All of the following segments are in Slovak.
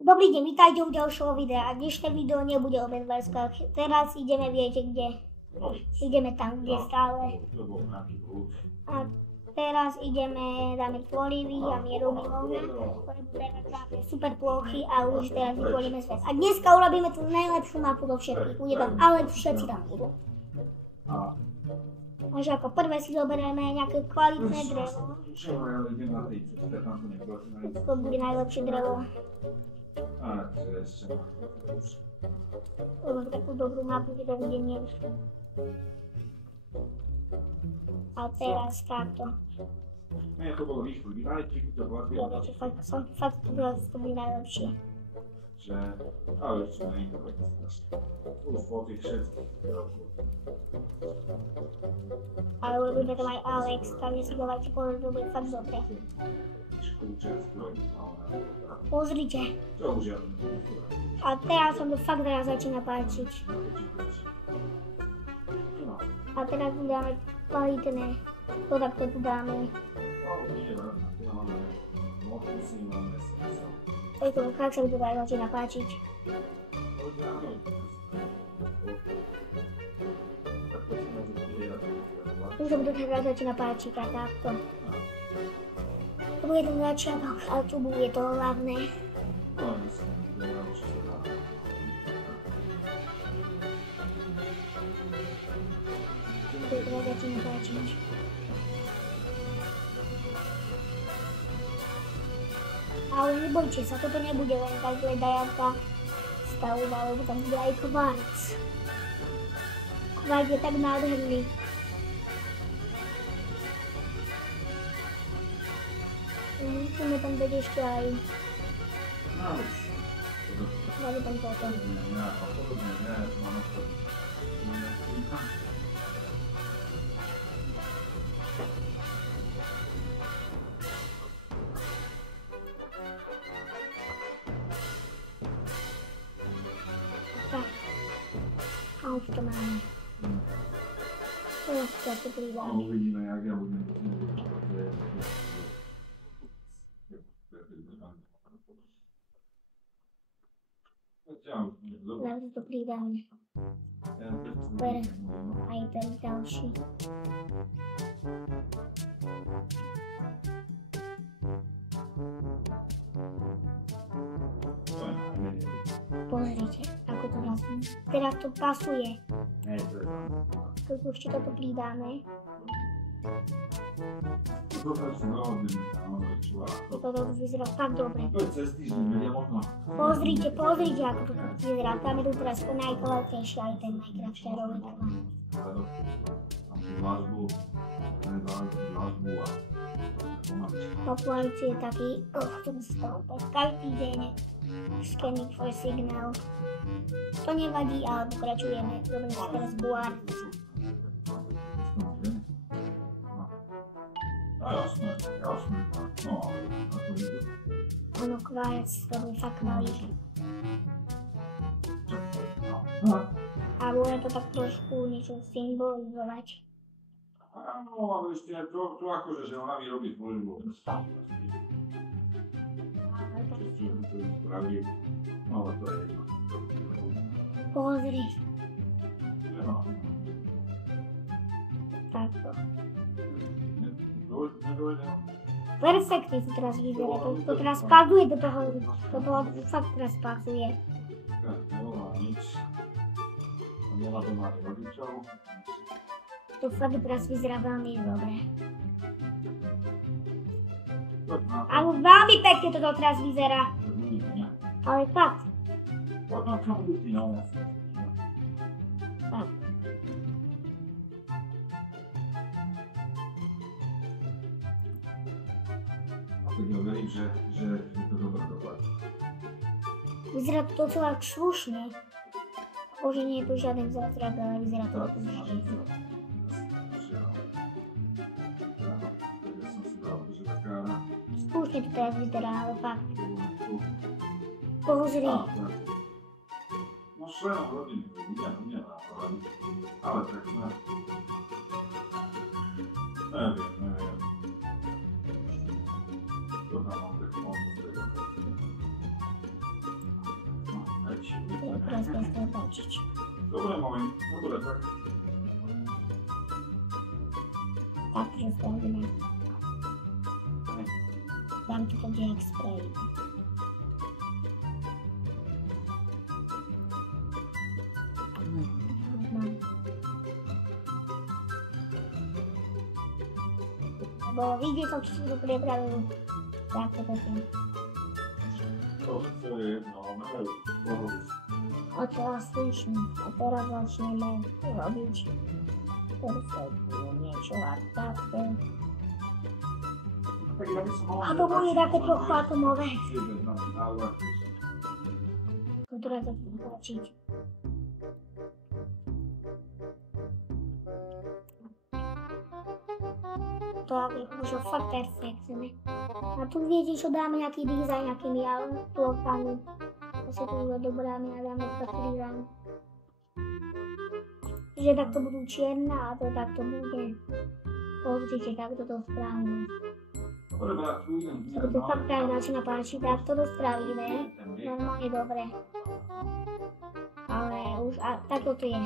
Dobrý deň, vítajte u ďalšieho videa. Dnešné video nebude o medvedskách. Teraz ideme, viete kde? Ideme tam, kde stále. A teraz ideme, dáme tvorivy a mierový voľne. Super plochy a už teraz vytvoríme svet. A dneska urobíme tú najlepšiu mapu do všetkých. Bude tam, ale všetci tam budú. Takže ako prvé si zoberieme nejaké kvalitné drevo. To bude najlepšie drevo. Urobím takú dobrú mapu, kde dovidenie. A teraz takto. Nie, to bolo rýchlo. Fakt to bude najlepšie. Ale ešte nie je to také strašné. Už po tých všetkých. Ale urobíme tam aj Alex, takže si dávajte pozor, to bude fakt dobre. Pozrite. A teraz sa to fakt teraz začína páčiť. A teraz tu dáme kvalitné. To takto tu dáme. Ejto, jak sa mi to aj začína páčiť. Už sa mi to tak začína páčiť a takto. To bude ten začiatok, ale tu bude to hlavné. To je teda začína páčiť. Ale nebojte sa, toto nebude len tak dajaká stavba, lebo tam bude aj kvarc. Kvarc je tak nádherný. Musíme tam dať ešte aj... Dáme tam toto. Tak. A už to máme. Teraz sa to pridáme. Uvidíme, jak ja budem. Teraz to pridáme. Super. Aj ten ďalší. Pozrite, ako to vlastne. Teraz to pasuje. Keď ešte toto pridáme. Toto vyzerá tak dobre. Pozrite, ako to vyzerá. Tam je tu teraz to najkvalitnejšie, aj ten najkrajšia rolika. Popularici je taký, to by sa stalo každý deň. Scanning for signal. To nevadí, ale pokračujeme. Robíme si teraz guard. Ono kvarc, to bude fakt kvalitný. A bude to tak trošku niečo symbolizovať. Áno, ale ešte to akože, že ona mi robí službu. No, ale to je jedno. Pozri. Takto. Perfektne to teraz vyzerá, to teraz pasuje do toho fakt teraz pasuje. Nevolá nič. Nemá doma rodičov. To fakt teraz vyzerá veľmi dobre. Ale veľmi pekne toto teraz vyzerá. Ale fakt. Fakt. Tak ja verím, že to dobre dopadne. Vyzerá to docela slušne. Bože, nie je to žiaden zázrak, ale vyzerá to slušne. Slušne to teraz vyzerá, ale fakt. Pozri. No členom rodiny, nie, ale tak ne. Neviem. To tam mám tak moc. teraz to zobaczyć. Dobre, môj. Dobre, tak. Tak, že spravíme. Dám ti to jak spray. Bo vidie som, či si to pripravil. Tak to takým. To je jedno, ale A teraz slušne. A teraz začneme robiť perfektne niečo a takto. A to bude také trochu atomové. To teraz začneme tlačiť. To je už fakt perfektné. A tu viete, čo dáme nejaký dizajn, nejakými plotami. Asi to bude dobré, my dáme taký dizajn. Že takto budú čierna a to takto bude. Pozrite, takto to spravíme. To fakt tak začína páčiť, takto to spravíme. Normálne dobre. Ale už, a takto to je.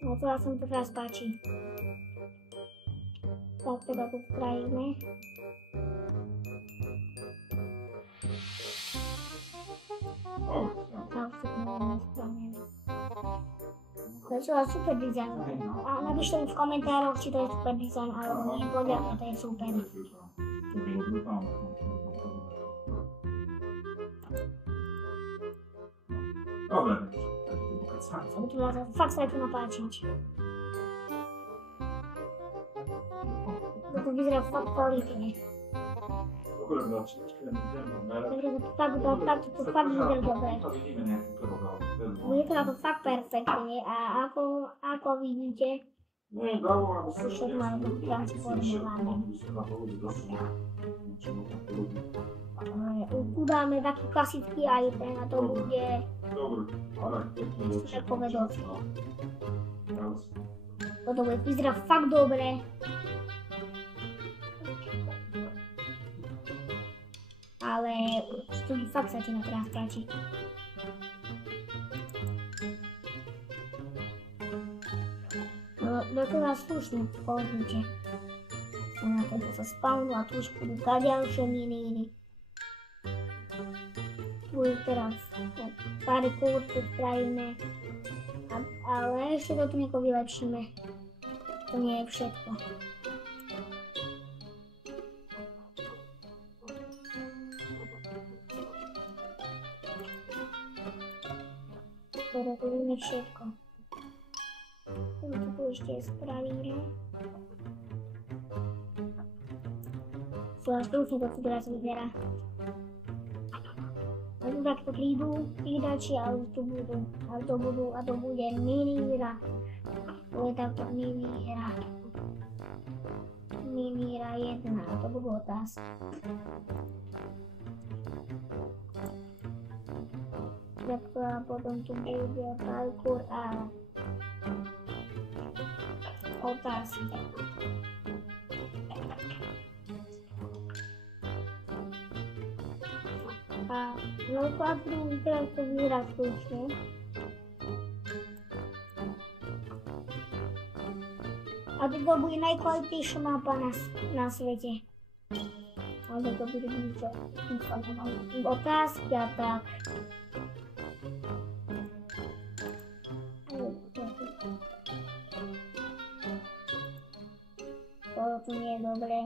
No to sa mi to teraz páči. Tak teda to spravíme. Tak to nespravíme. To je celá super dizajn. A napíšte mi v komentároch, či to je super dizajn, alebo nie, podľa mňa to je super. Dobre. Fakt sa to má páčiť. To vyzerá fakt kvalitne. Takže to fakt bude dobre. Bude to na to fakt perfektne a ako vidíte, všetko má to transformované. Tu dáme taký klasický item a to bude povedový. Toto bude vyzerá fakt dobre. Ale to mi fakt začína teraz páčiť. No teraz slušne pozrite. Na to sa spavnú a tu už budú ďalšie miníry. Bude teraz parkour, tu spravíme. Ale ešte to tu nejako vylepšíme. To nie je všetko. To nie je všetko. Tu ešte spravíme. Slušne to tu teraz vyzerá. A tu takto prídu hráči a tu budú. A to bude minihra. Bude takto minihra. Minihra 1. A to budú otázky. Takto a potom tu bude parkour a otázky. A no fakt teraz to vyzerá slušne. A toto bude najkvalitnejšia mapa na svete. Ale to bude niečo otázky a tak. To nie je dobré.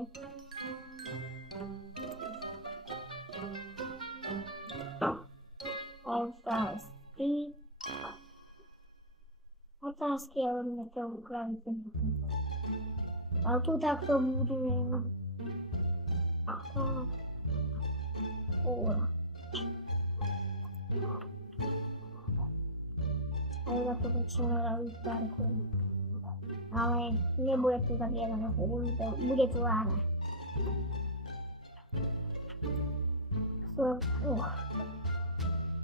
Otázky, ale my to uklavíte. Ale tu takto budú... Ale za to začneme robiť parkour. Ale nebude to tak jednoduché, bude tu lána.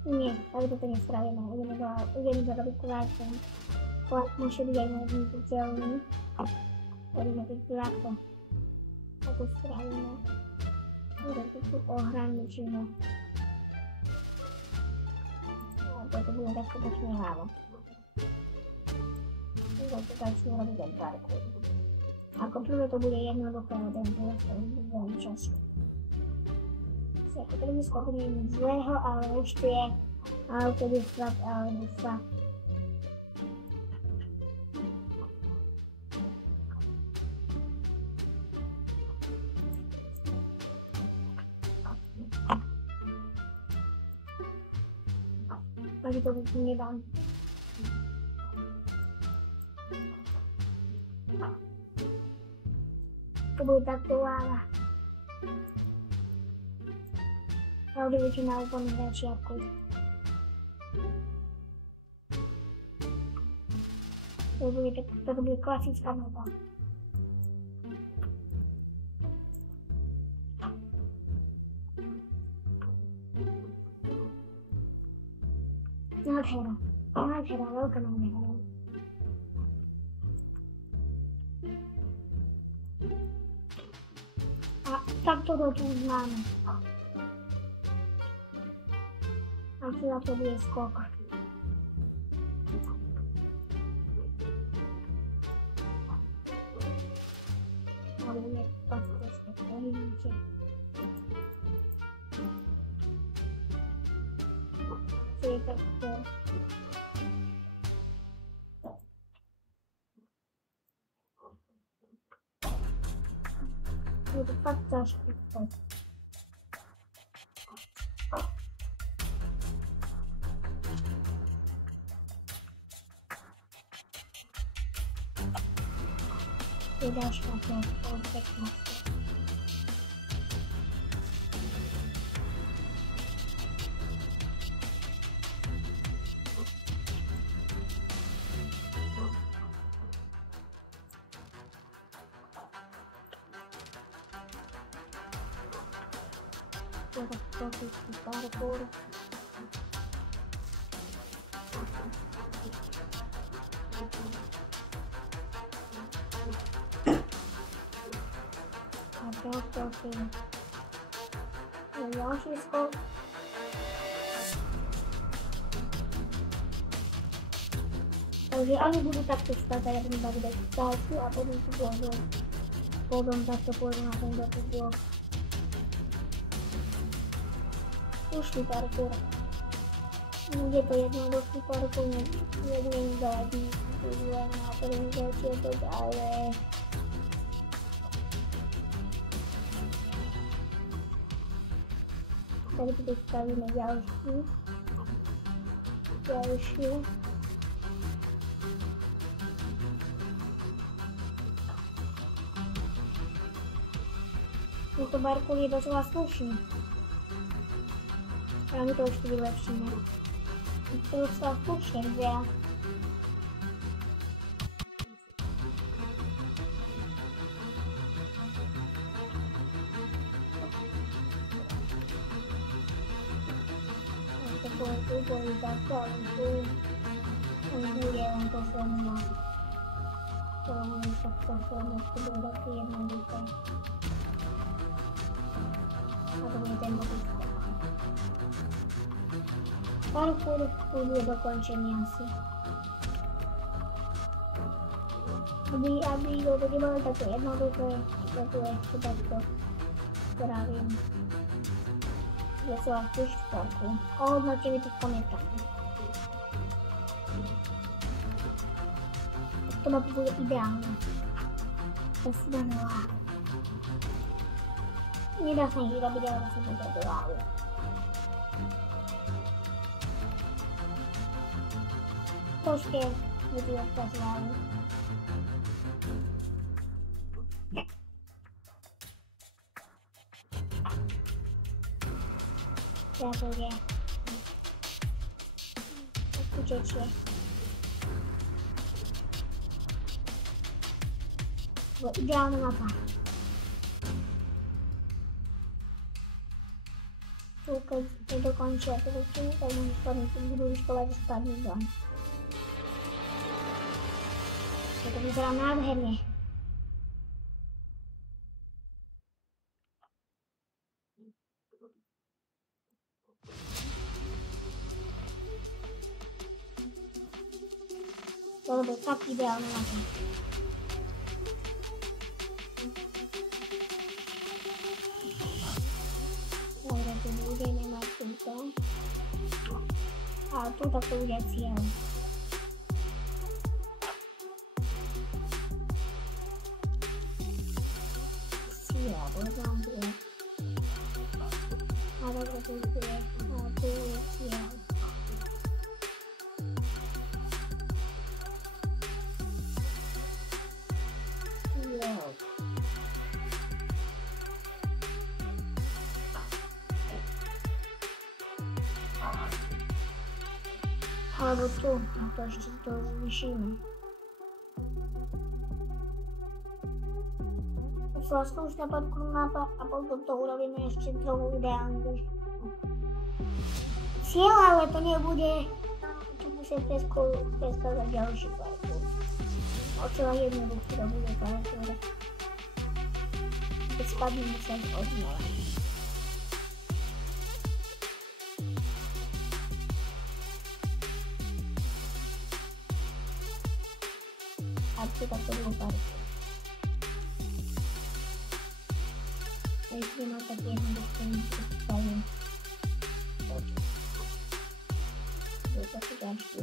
Nie, ale toto nespravíme, ideme to robiť kvalitne. Kvalitne musí byť aj nezničiteľný. Budeme teď ľahko. Ako spravíme. Budeme tu ohraničíme. Toto bude takto posmiehavo. Toto začnú robiť ten parkour. Ako prvé to bude jednoduché, ale ten bude veľmi času. Ako prvý skok nie je nič zlého, ale už tu je autobus fakt, alebo fakt. Takže to už nedám. To bude takto láva. Ale budete na úplne začiatku. Toto bude klasická mapa. Nádhera. Nádhera, veľká nádhera. A takto to tu už máme. A tu na to bude skok. Ale bude takto skok, vidíte. To je takto. Je to fakt ťažké. To je ďalšia časť, to je pekná. Klasický parkour. A takto si je ďalší skok. Takže oni budú takto skakať, ja budem iba vidieť stáčku a potom tu pôjdu. Potom takto pôjdu na ten dotyk blok. Ušli parkour. Je to jednoduchý parkour, nebudem dať len na prvý začiatok, ale tady tu stavíme ďalší. Tento parkour je docela slušný. Ale my to ještě vylepšíme. To je docela slušně, že já. Takové úbory takto, ale tu on bude len posledný má. To bude takto posledný, to bude taky jednoduché. A to bude ten dotyk. Parkour bude dokončený asi. Aby to nebolo také jednoduché, tak to ešte takto spravím. Je to až tu štvorku. Ohodnotím to v komentáři. To ma bude ideálne. To si dáme lávu. Nedá sa ich vyrobiť, ale sa to do lávu. Troške budu odpať lávu. Ja bude. Tak utečie. To je ideálna mapa. Tu keď dokončia to väčšinu, tak budú vyškovať spadný dom. To vyzerá nádherne. To robię tak idealnie na to. Dobra, tu budujemy na to. A tu tak to bude cieľ. Cieľ, bo tam bude. A dobra, tu bude. A tu je cieľ. Alebo tu, a to ešte to zvýšime. Musela som už napadku mapa a potom to urobíme ešte trochu ideálne. Cieľ, ale to nebude, tu musím preskázať ďalší parkour. Oceľa jednoduchý to bude parkour. Keď spadne musím odznova. A tu takto bude parkour. A ešte má tak jednoduchý parkour. To taký ďalší.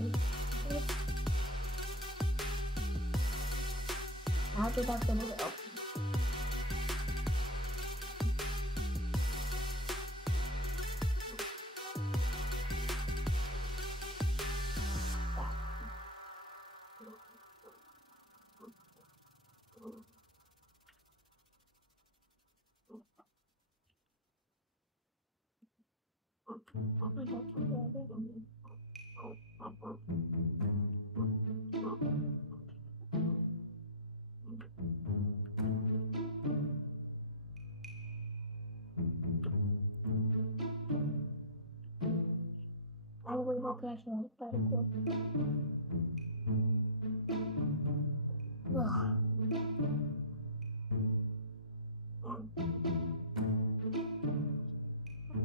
A tu takto bude okno. Alebo iba pokračovať parkour.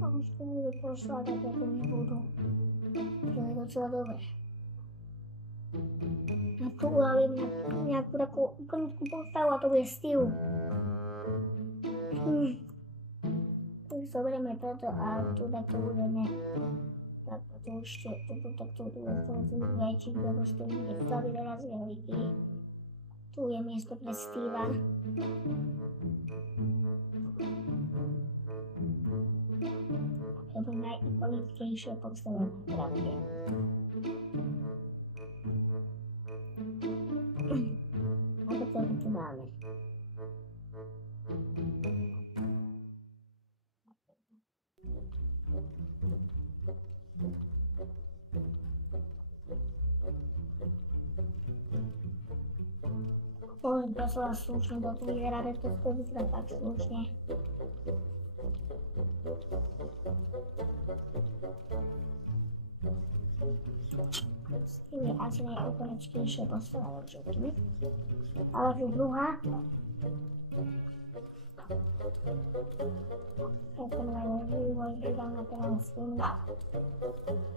A už to bude poslať, tak ako nebudú. To je docela dobré. A tu uľavím nejakú takú ikonickú postavu a to bude styl. Tu zoberieme toto a tu takto budeme. Tak to ešte, toto takto bude samozrejme väčší, lebo to bude celý raz veľký. Tu je miesto pre Steva. To bude najikonickejšia postava v pravde. Ako to tu máme. Poviem prosila slušne do tu vyzerá, to vyzerá tak slušne. S tým je asi najikonickejšia postava od všetkých. Ale tu druhá. Ja to majú vývoj, vydám na teraz s tým.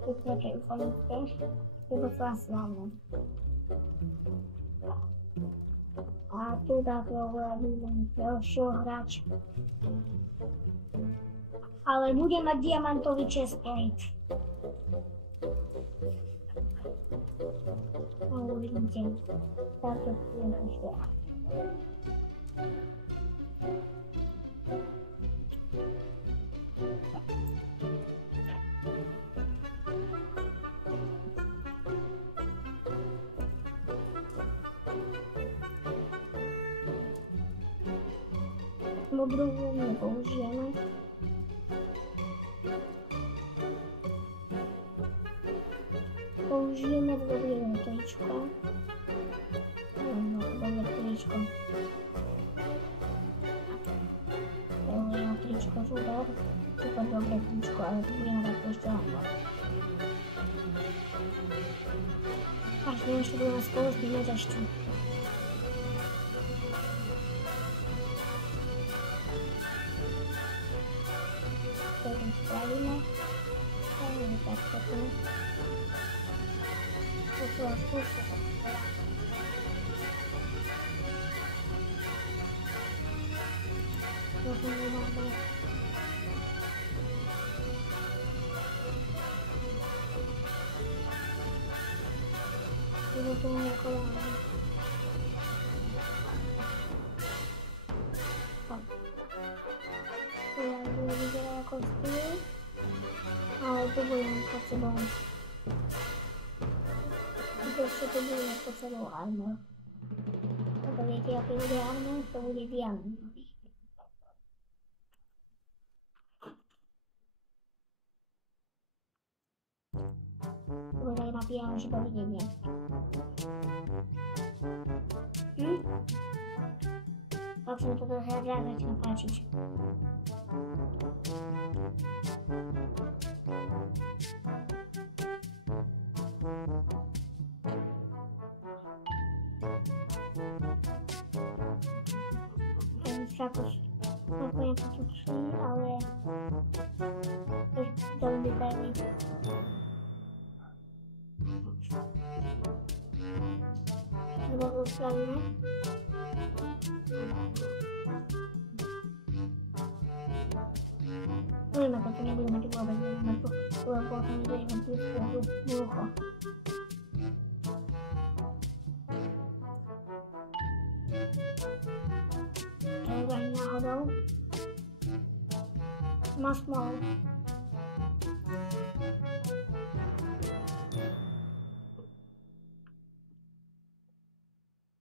Tu je také ikonické. Je docela slávne. A tu takého urobím ďalšieho hráča. Ale bude mať diamantový chestplate. A uvidíte, táto je ešte. Modrú nepoužijeme. Použijeme dobré tričko. Dobré tričko. Dobré tričko, super. Super dobré tričko, ale to budeme dať ešte hlavo. Až neviem, čo budeme spolu spínať ešte. Potom spravíme. Spravíme takto tu. To sú až skúška. lebo to nie je kolóna. Tu ja bude vyzerá ako stôl, ale tu budeme pod sebou. Ešte tu budeme pod sebou armor. Toto viete, aký bude armor? To bude diamantový. Tu tak napíjam, že dovidenia. Tak sa mi toto hra začína páčiť. Ako úplne potučný, ale to je veľmi detailný. Nebo to spravíme. Budeme to, nebudeme to vôbec, nebudeme to, lebo to nebudeme tu spôsobu dlho. Ani náhodou. Má smolu.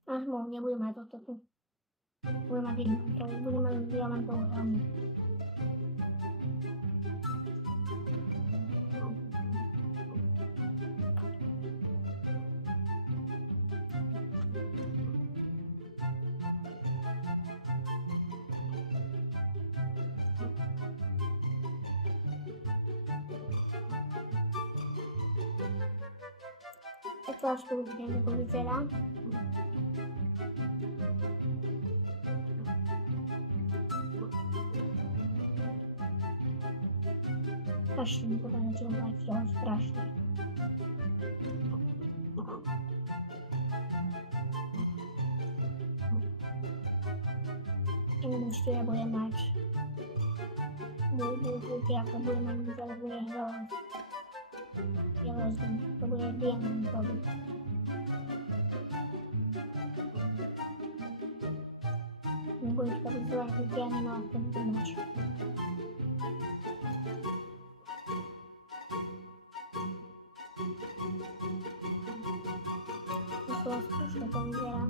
Má smolu, nebudeme mať toto tu. Budeme mať diamantovú helmu. Tak to už neviem, ako vyzerá. Strašne mi to začalo platiť, ale strašne. Neviem, či to ja budem mať. Ako budem mať, ale bude hľadať. To bude diamantový. Nebudeš to vyzerať diamantov a to bude mať. To je skúšne to vyzerá.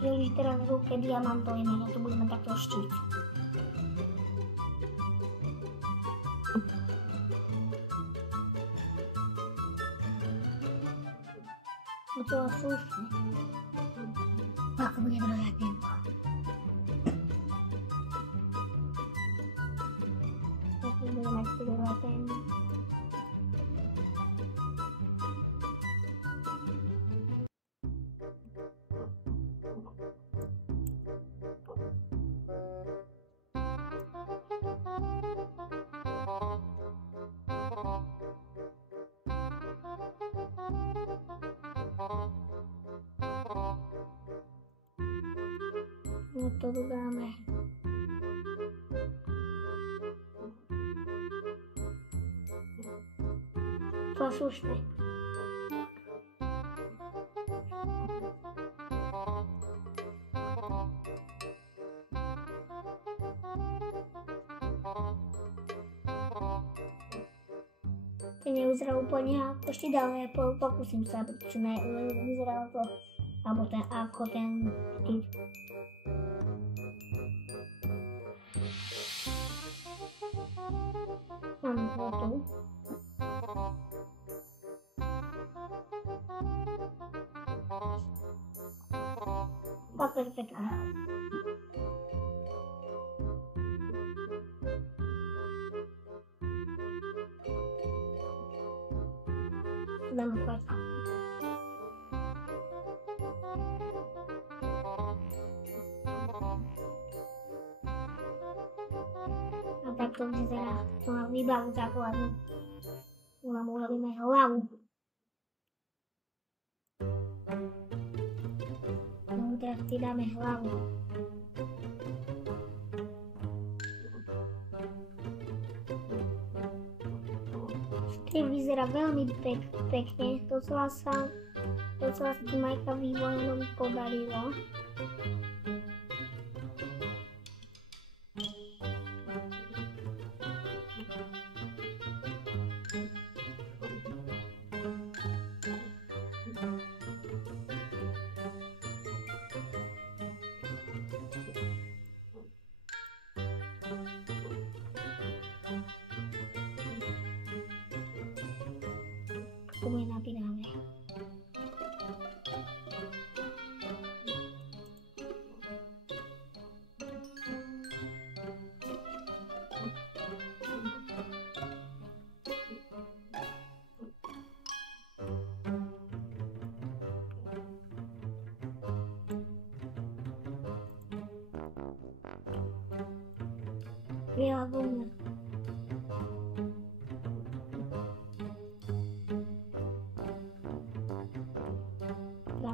Ježiš, teraz v ruke diamantové meno, to budeme takto štít. To je slušné. Ako bude brojať tempo. Tak budeme mať brojať tempo. No to tu dáme. To je slušné. To nevyzerá úplne ako štít, ale pokúsim sa, pretože nevyzeralo to, alebo ten, ako ten štít. Mám to tu. A perfektne. Dám spať. to vyzerá. To mám výbavu základnú. Vám urobíme hlavu. No teraz ti dáme hlavu. Stream vyzerá veľmi pekne. Docela sa s tým Majka vývojom podarilo. To bude napínavé. Biela vlna.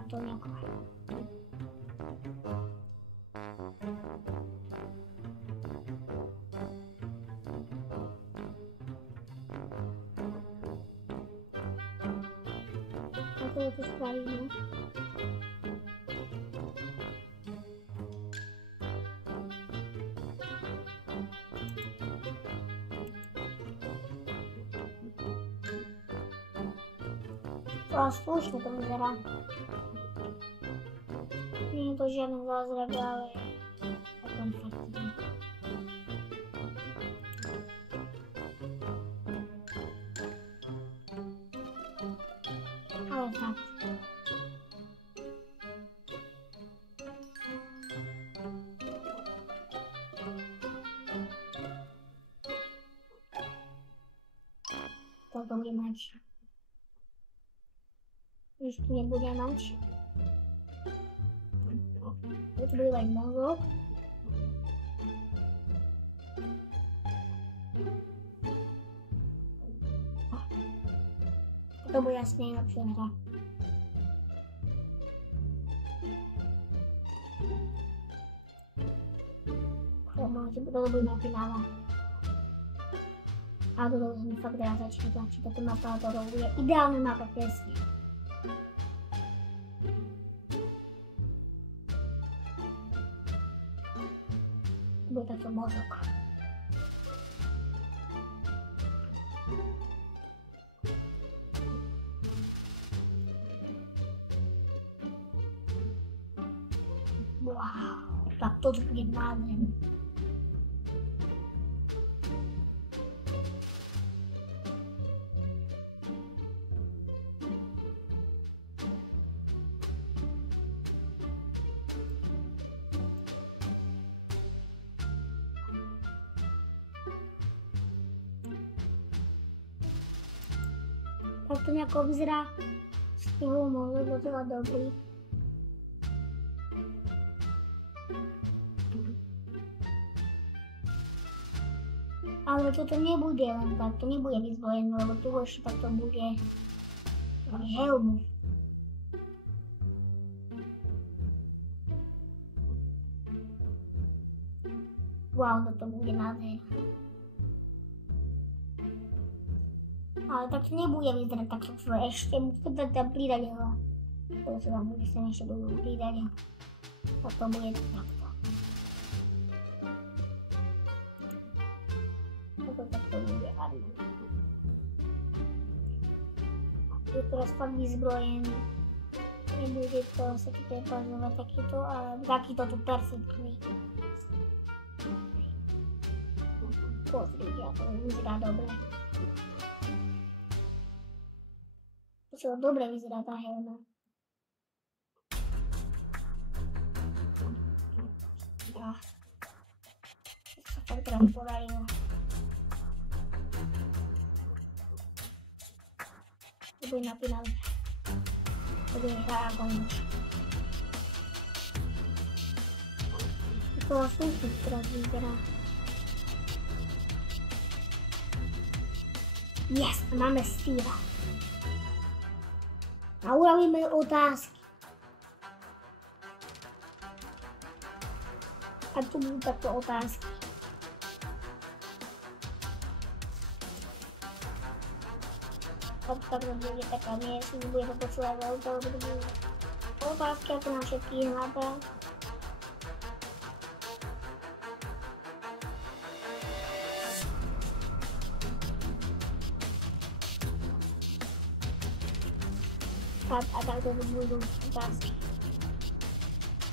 To nejako. Ako to spravíme? Slušne to vyzerá. Nie je to žiadne zázrak, ale perfektne. Ale fakt. Toto bude mať. Už tu nebude mať. Tu bude mať mozog. To bude asi najlepšia hra. Toto bude napínavá. A toto mi fakt dá začať tlačiť. Toto mapa, toto bude ideálna mapa presne. Bude takto mozog. Wow, tak to bude nádherné. Tak to nejako vyzerá s tým mozog docela dobrý. Ale toto nebude len tak, to nebude vyzbrojené, lebo tu ešte takto bude helmu. Wow, toto bude nádherné. Ale tak to nebude vyzerať takto, ešte musíte tam pridať ho. To sa tam bude sem ešte budú pridať. A to bude takto. Toto takto bude armor. Je teraz fakt vyzbrojený. Nebude to sa tu prepazovať takýto, ale takýto tu perfektný. Pozrite, ako to vyzerá dobre. Čo dobre vyzerá tá helma. Sa tak teraz podarilo. To bude napínavé. To bude hra ako nič. To slušne teraz vyzerá. Yes, máme Steva. A urobíme otázky. A tu budú takto otázky. Tak to bude taká miestnosť, bude to počúvať veľké, lebo to budú otázky, ako na všetkých hrách. A takto budú otázky.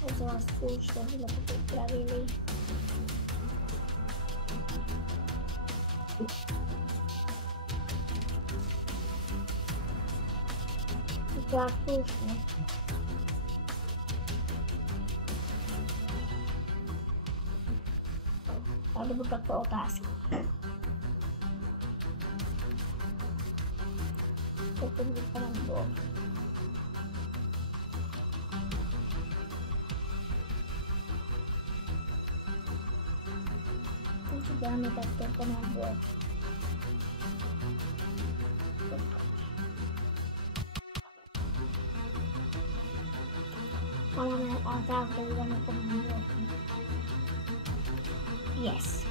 Ja som vás už to sme to pripravili. Tak slušne. Ale budú takto otázky. Toto bude tam bolo. Takže dáme takto command block. A máme takto dáme command block. Yes.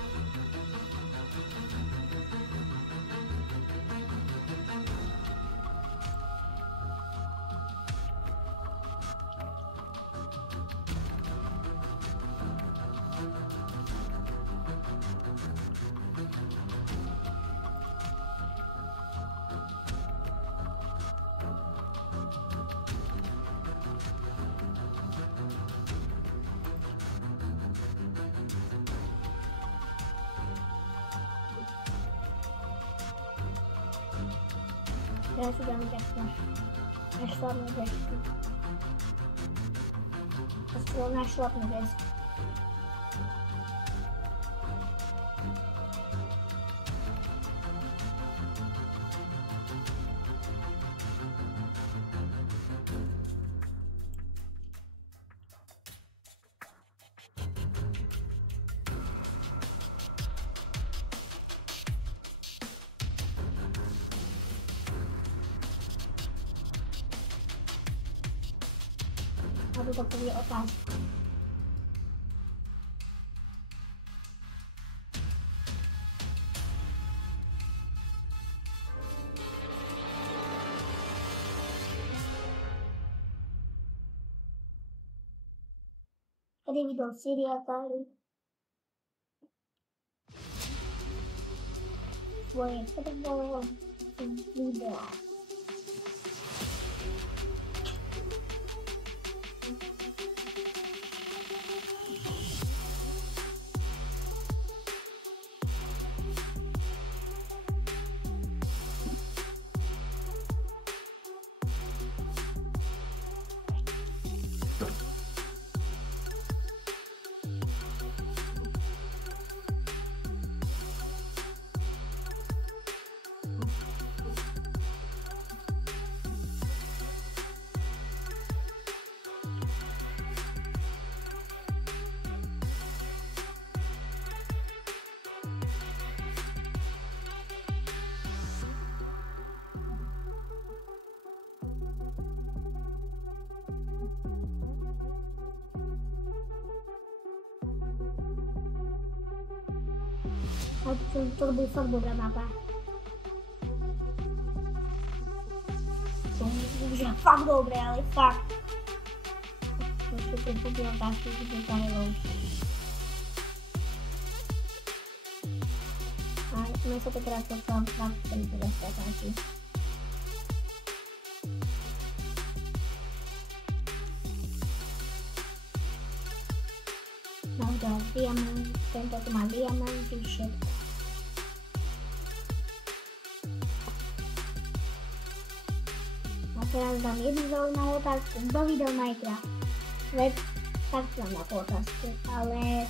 Teraz si dáme takto našlapnú desku. Našlapnú desku. A toto bude otázka. Tady videl seriály. Svoje prvové videa. A to bude fakt dobrá mapa. To bude fakt dobré, ale fakt. To super pobieram taký detailov. A my sa to teraz poslám fakt, ktorý to zastatáči. Mám to diamant, tento tu má diamanty, všetko. A teraz dám jednu zaujímavú otázku. Kto videl Minecraft? Svet, tak dám na tú otázku, ale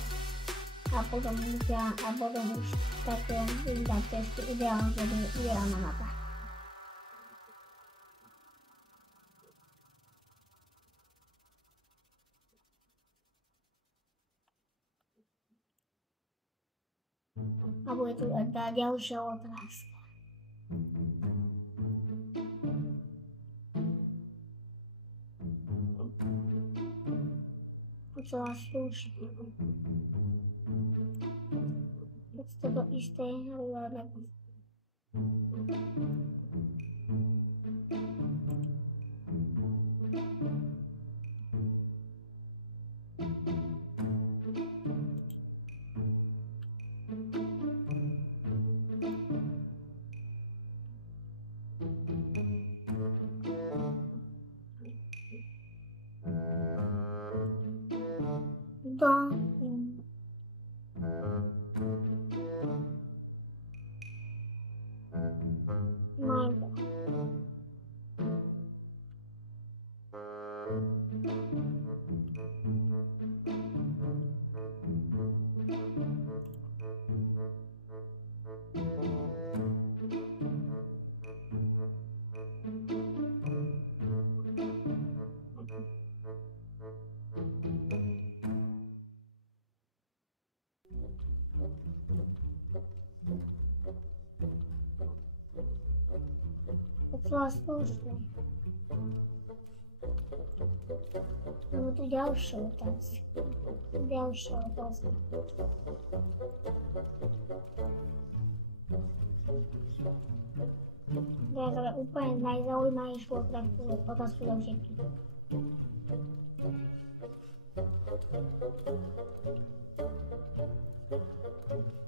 a potom už také dám cestu ideálna mapa. A bude tu ďalšia otázka. Docela slušne. Keď toto isté, ale da. Najda. Docela slušne. Máme tu ďalšiu otázku. Ďalšia otázka. Teraz ale úplne najzaujímavejšiu otázku za všetkých.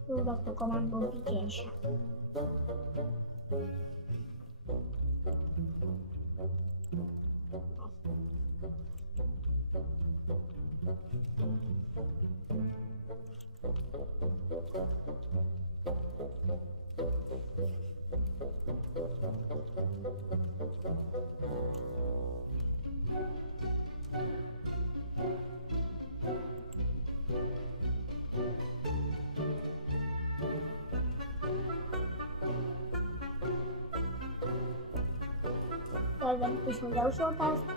Túto komandu tiež. Teraz napíšem ďalšiu otázku.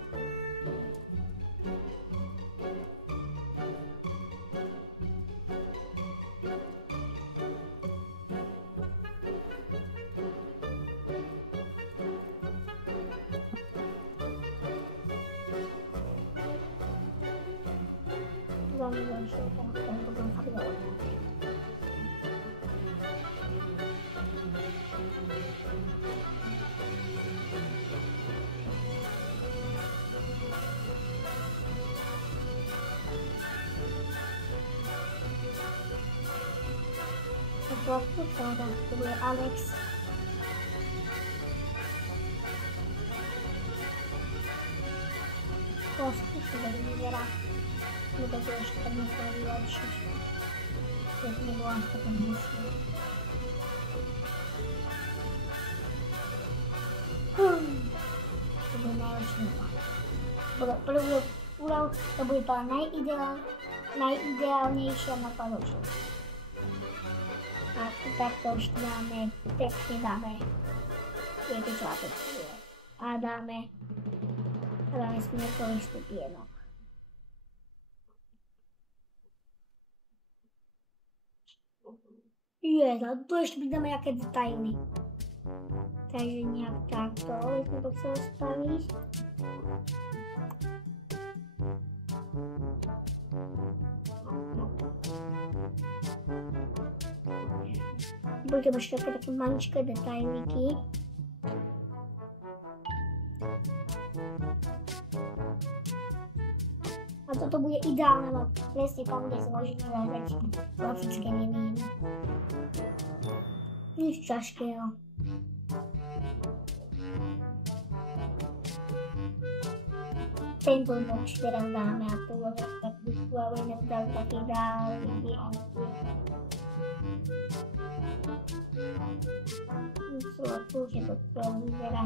Dáme ďalšiu otázku, ale potom sa bude otázka. Teraz to bude Alex. Skúšam, že vyzerá. Bude to ešte tak nechcel vylepšiť. Keď nebolo až také mysli. To bude najlepší nápad. Prvý úrok, to bude tá najideálnejšia napadočka. A takto už dáme, pekne dáme, viete čo, a dáme smierkový stupienok. Tu ešte pridáme nejaké detaily. Takže nejak takto, by sme to chceli spraviť. Budete mať také maličké detailíky. A toto bude ideálne mať presne tam, kde sa môžete zahrať klasické miny. Nič ťažkého. Tento box teraz dáme a tu takú splavujeme taký dálky. Slušne to celé vyzerá.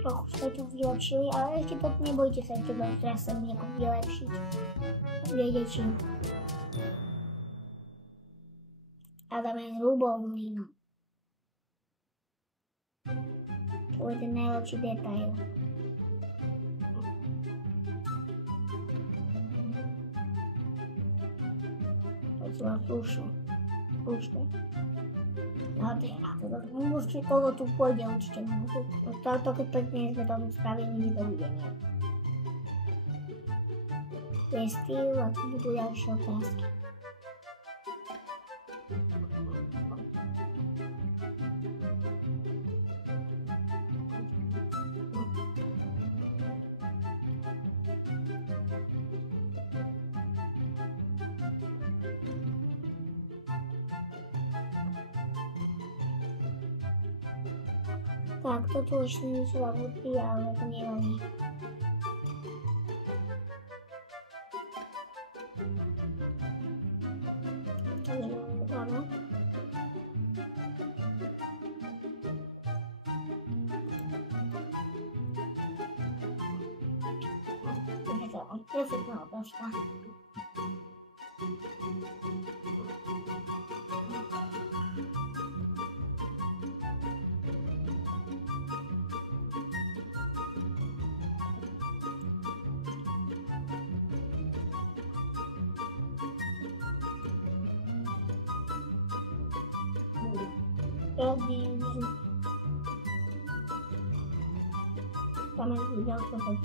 Trochu sme tu vylepšili, ale ešte to nebojte sa, ešte budem teraz sa nejako vylepšiť. Viete čím. A dáme hrubou hlínu. To je ten najlepší detail. Bola slušne. No teraz, toto tu pôjde určite na to. Keď pekne sme to spravili, dovidenia. To je styl a tu budú ďalšie otázky. Tak, toto už nie sú labutky, ale to nevadí. Áno. Perfektná otázka.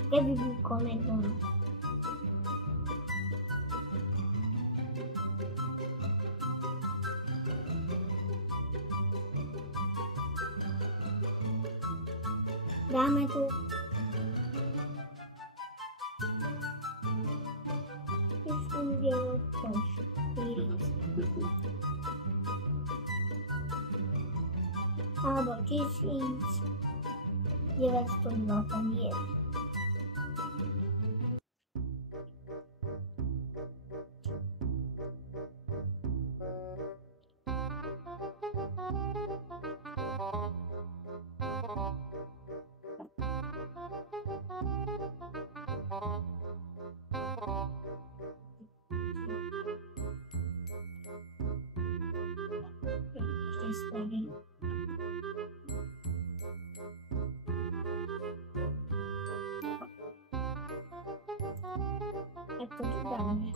Kedy by komentoval. Dáme tu alebo 1921. Tak to tu dáme.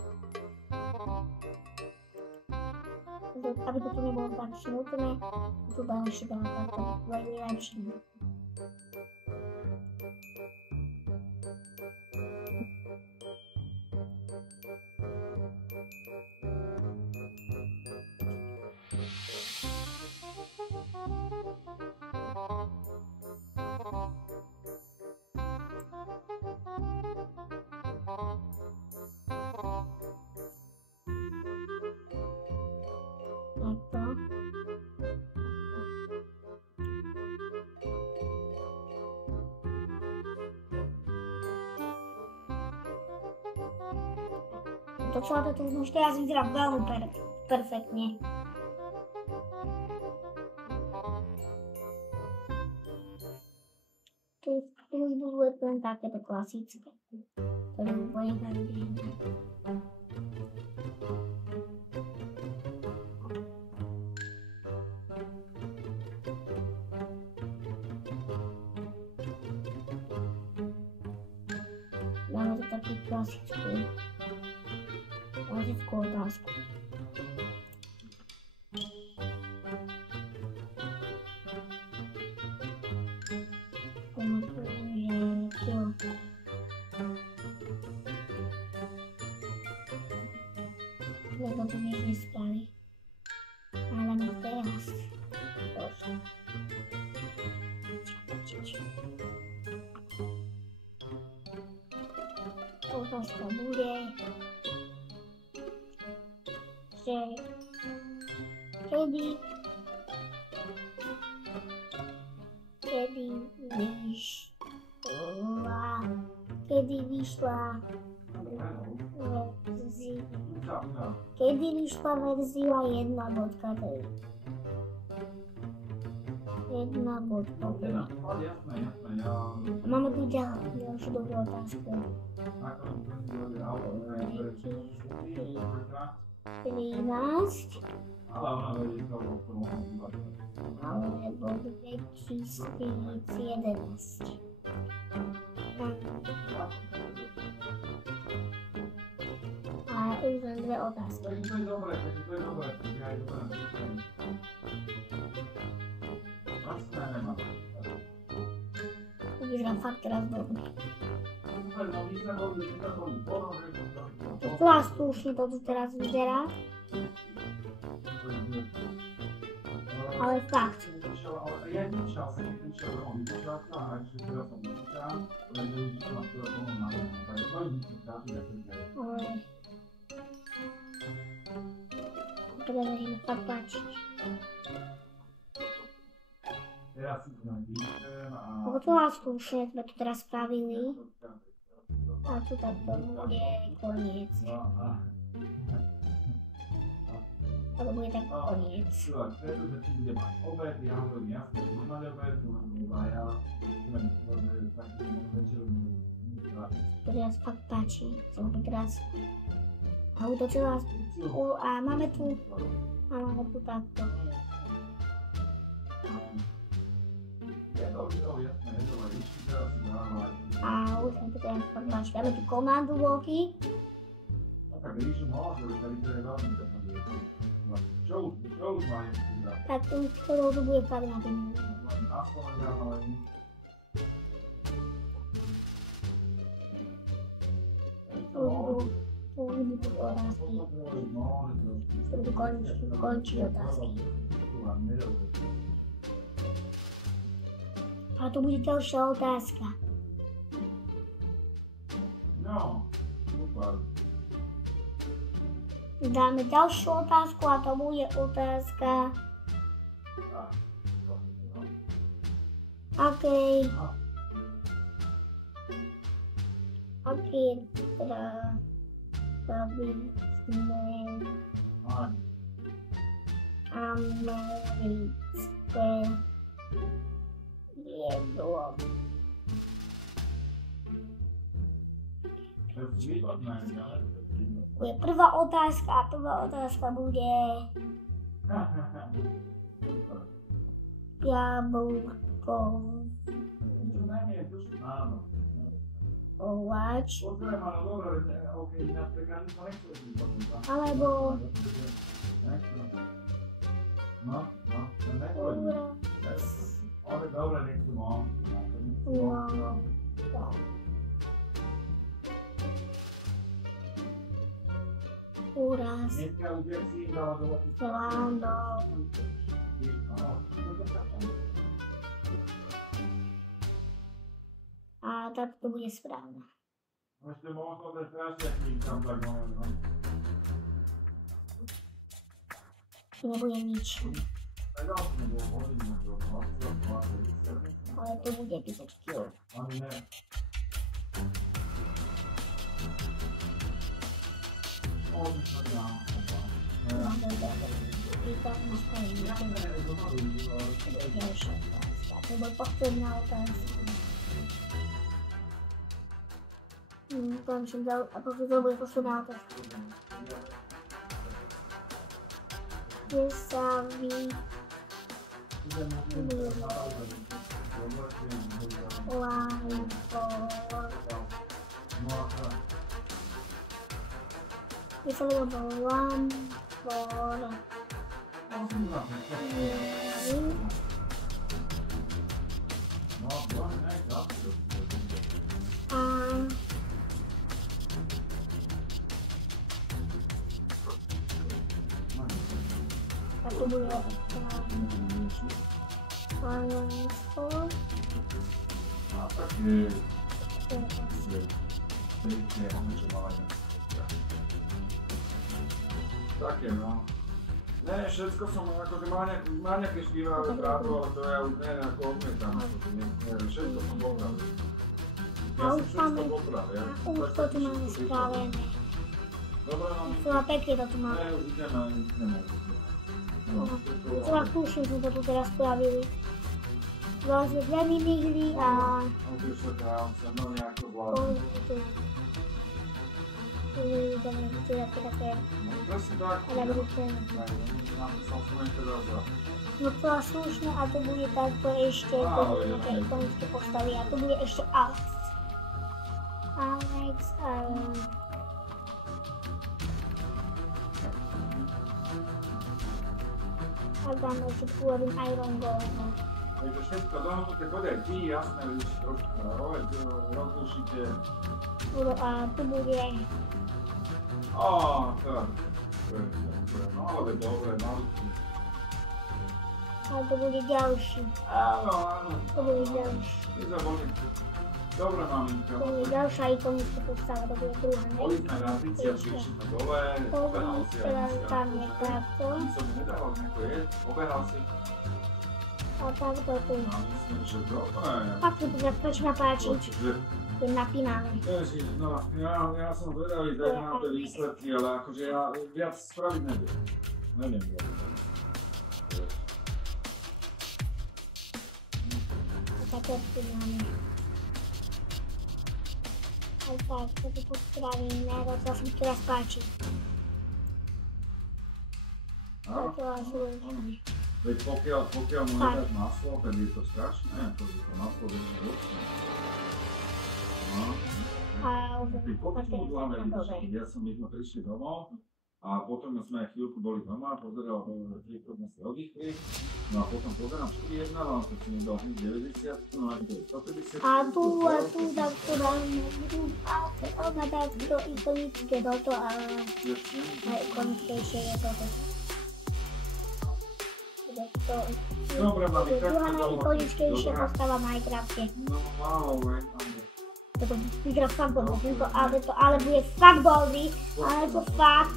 Aby to tu nebolo tak smutné, tu dáme ešte takto lepšie. To celé to už teraz vyzerá veľmi perfektne. Tu už budú len takéto klasické. To je úplne každý. Dáme to taký klasický otázku. Lebo to nič nespali. Ale my teraz. Otázka bude, že kedy vyšla verzia 1.3. 1.3. Máme tu ďalšiu dobrú otázku. 13 alebo 2011. A už len dve otázky. To je dobré, to je dobré. Ja aj dobré. Vlastne nemám. Vyzerám fakt teraz dobre. Super, no my sme boli porožili. Docela slušne to tu teraz vyzerá. Ale fakt. Ja nevyšiel sa, nevyšiel on vyšiel sa, a ešte teraz som vyšiel, ale nevyšiel na telefónu na to. Takže to je nič, takže ja to je. Ale... Teda sa mi fakt páči. Teraz si to napíšem a... Docela slušne sme to teraz spravili. A tu takto bude koniec. To bude tak koniec. Preto, že či bude mať obed, ja hovorím jasne, že bude mať obed, a ja budem taký večer. To teraz fakt páči. Som to teraz... A utočila... A máme tu takto. A už som to teraz fakt páči. Dáme tu komandu bloky. Tak ríšu môžu, že to je veľmi tak. Čo už majú? Tak to bude fakt na tým. Aspoň ale... Tu budú otázky. Tu budú končiť otázky. A tu bude ďalšia otázka. No, super. Dáme ďalšiu otázku a to bude otázka aký je tradičné americké jedlo. Bude prvá otázka a prvá otázka bude jablko, koláč, alebo úraz, slánov. A tak to bude správne. Ešte možno, že strašne tam tak máme, no. Tu nebude nič. Ale to bude 10 kg. Ani ne. To bude posledná otázka. Končím dal, a pokud to bude posledná otázka. Kde sa vy to bude také, no. Ne, všetko som akože má nejaké štívavé právo, ale to ja už ne, ako odmietam, všetko som popravil. Ja som všetko popravil. Už to tu máme spravené. Dobre, no. Celá pekne to tu máme. Ne, už ideme, Celá slušne sme to tu teraz spravili. Vlastne dve minihry a... Už sa krávce, no nejako zvládne. To je také... No presne tak. Napísal som aj teda za. No celá slušne a to bude takto ešte, to bude také ikonické postavy a to bude ešte Alex. A dáme všetko urobím Iron Golem. Takže všetko dohodnuté, poď aj ty, jasné, že si trošku rozlušíte. A tu bude... Tak. No ale dobre, malúčky. A to bude ďalší. Áno. To bude ďalší. Nezabudni. Dobre, maminka. To bude ďalšia ikonická postava, to bude druhá. Boli sme na 30, išli sme dole, obehal si aj Teraz tam je takto. som nedával nejako jesť, obehal si. A takto tu. No myslím, že dobre. Fakt to sa strašne páči. Čiže, To je napínané. Ježiš, no, ja som vedavý tak na tie výsledky, ale akože ja viac spraviť neviem. Neviem viac. A takto tu máme. Aj tak, toto pospravíme, to sa mi teraz páči. No, Toto až uvedeme. veď pokiaľ mu nedáš maslo, tak je to strašné, to maslo je nedočné. No. A Keď potom máme vyšli, my sme prišli domov a potom sme chvíľku boli doma, pozeral, chvíľko sme sa oddychli, no a potom pozerám 4-1, ale som si nedal hneď 90, no a to je 150. tu takto dáme, ona takto ikonické toto a ikonickejšie je toto. Dobre, mami, tak druhá to bolo. najikonickejšia Dobre. postava v Minecrafte. No málo, Toto vyzerá fakt dobrý, ale bude fakt dobrý, ale to fakt,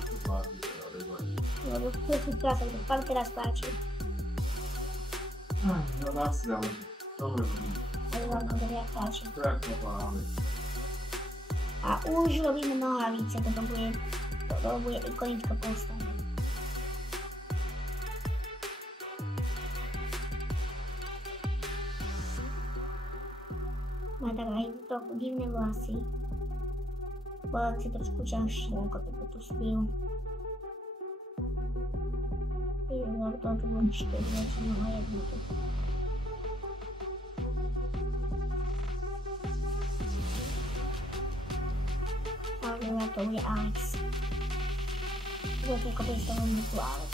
lebo to si krásne, to fakt teraz páči. No nás ale dobre, Ale vám to viac páči. tak to máme. A už robíme nohavice, toto bude ikonická postava. Má tak aj trochu divné vlasy. Volá si trošku ťažšie, ako toto tu styl. Idem to tu určite začínu na jednotu. Ale to bude Alex. Zase ako predstavujem tu Alex.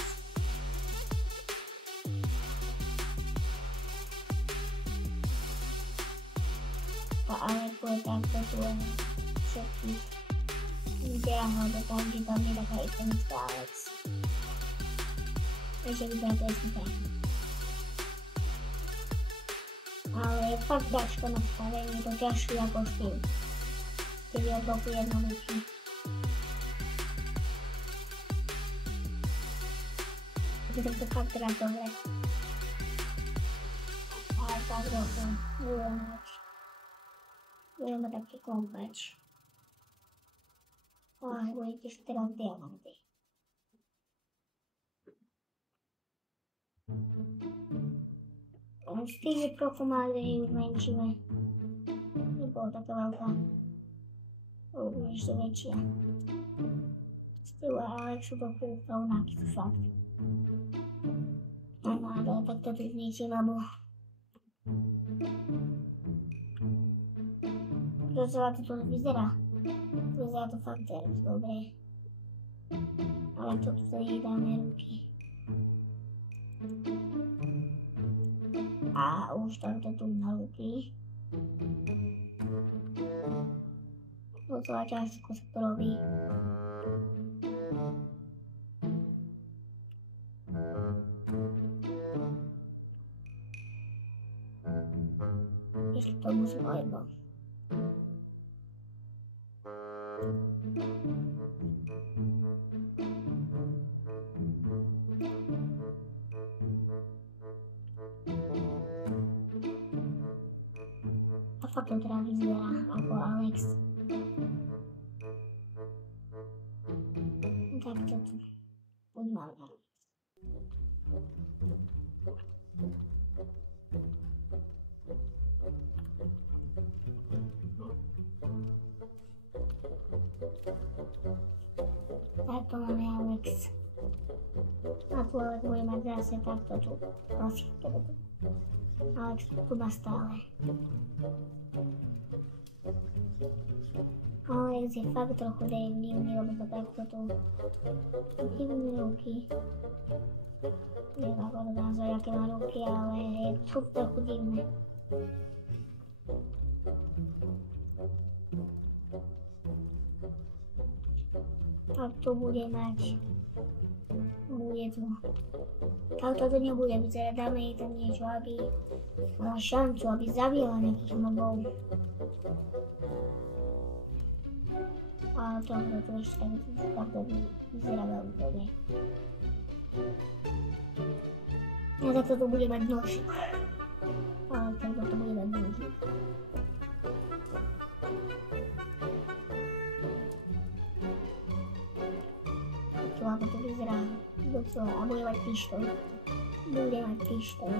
Ale bude takto tu len všetkých videách, alebo tam, že tam je taká ikonická Alex. Takže vyzerá to ešte tak. Ale je fakt ťažko nastavený, je to ťažší ako štýl. Keď je trochu jednoduchý. Takže to fakt teraz dobre. Ale tak trochu budeme lepšie. Budeme taký kompač. Ale budete si teraz diamanty. Stýl je trochu malý, že ju zmenšíme. Nebolo taká veľká. Bude ešte väčšia. Stýl a Alex sú trochu rovnaký, to fakt. No, ale takto tu zničím, lebo docela to tu vyzerá. Vyzerá to fakt teraz dobre. Ale to tu dáme ruky. A už takto tu na ruky. Docela ťažko sa to robí. Ešte to musím ojebať. A fakt to teda vyzerá ako Alex. Tak to tu. Poďme na Alex. Takto máme Alex. A tu Alex bude mať zase takto tu. Vlastne toto. Alex tu má stále. Alex je fakt trochu divný, lebo to takto tu. Divné ruky. Je tak také, ale sú trochu divné. A tu bude mať, takto to nebude vyzerať, dáme jej tam niečo, aby mala šancu, aby zaviela nejakých mobov. Ale to ešte takto vyzerá veľmi dobre. A takto to bude mať nožík. Ale takto to bude mať nožík. Ako to vyzerá docela, a bude mať pištol. Bude mať pištol.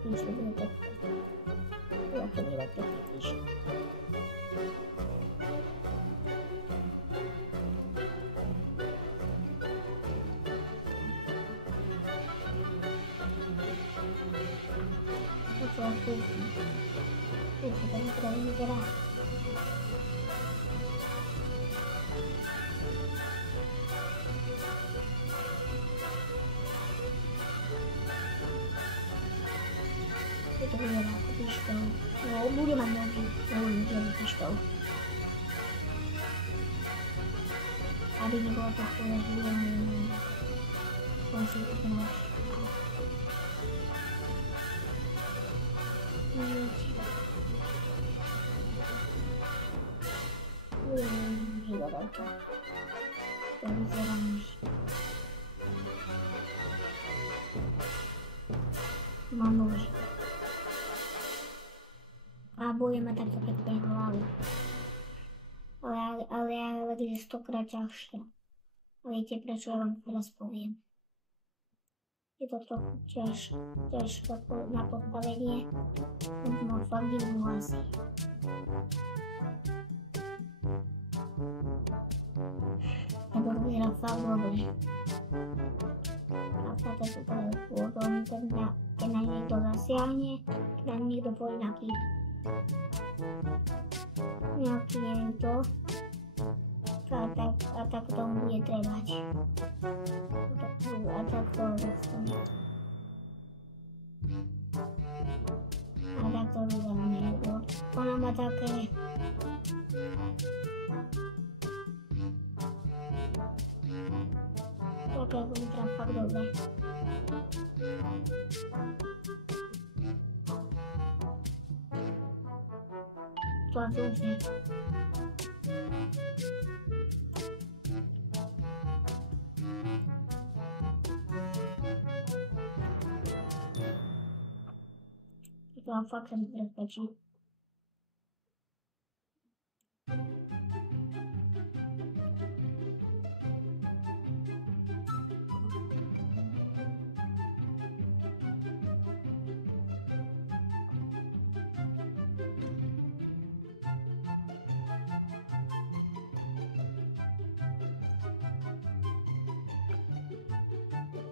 Pištol bude takto. Ako bude mať taký pištol. Docela kúpim. Kúpim, tak to vyzerá. To vyzerá ako pištol. No, bude mať nožík, pištol. Aby nebolo to chvíľa, že bude mať konci taký nož. To vyzerá nožík. Mám nožík. A bude mať takto pekne hlavu. Ale je 100-krát ťažšia. Viete, prečo ja vám teraz poviem. Je to trochu ťažké na postavenie, lebo mám fakt divnú hlasy. Lebo to vyzerá fakt dobre. A táto sú to potom, keď na niekto zasiahne, keď na niekto povie nejaký neviem to, a tak tomu bude trebať. A tak to dostane. A tak to vyzerá, lebo ona má také ako vyzerá fakt dobre. To a zúfne. To a fakt sa mi teraz páči.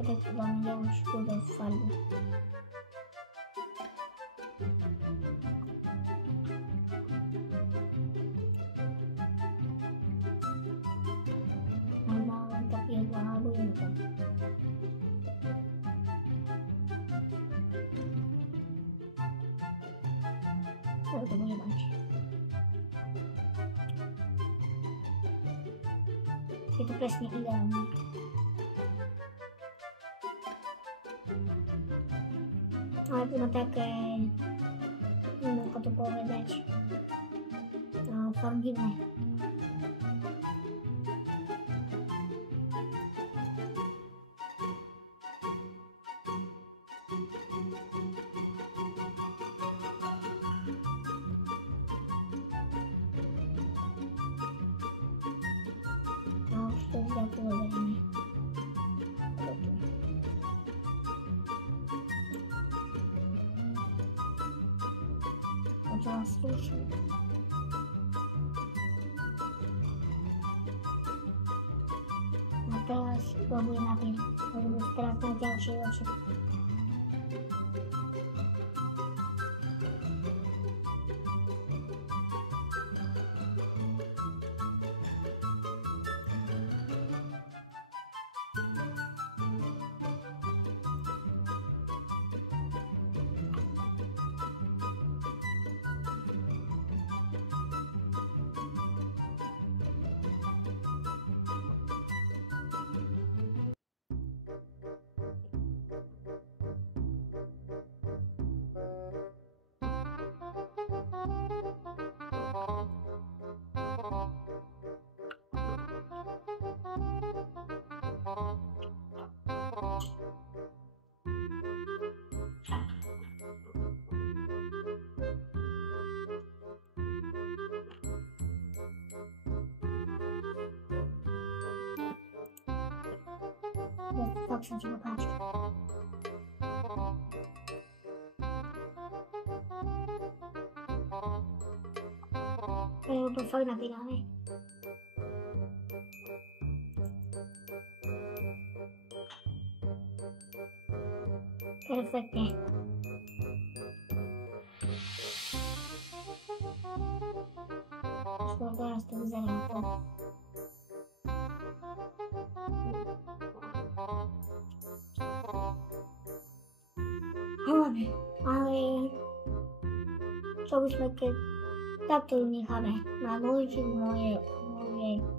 Tak to dáme ďalšiu škodu farbu. Mám len taký alebo jedno tam. Tak to bude mať. Je to presne ideálne. Ale to má také, neviem ako to povedať, fakt divné. No už to zda povedeme. Docela slušný. A teraz to bude napiť. Budeme teraz na ďalšie oči. Tak sa ti to páči. To fakt napínavé. Perfektne. Teraz to vyzerá to. Ale čo by sme keď takto ju necháme na nožiček, môže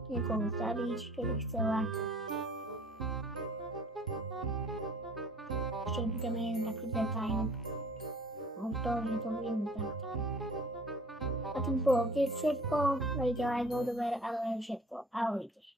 niekomu zabiť, keď chcela. Ešte budeme jeden taký detail o tom, že to budeme takto. A tým bolo tiež všetko, dajte like, odber, ale všetko. Ahojte.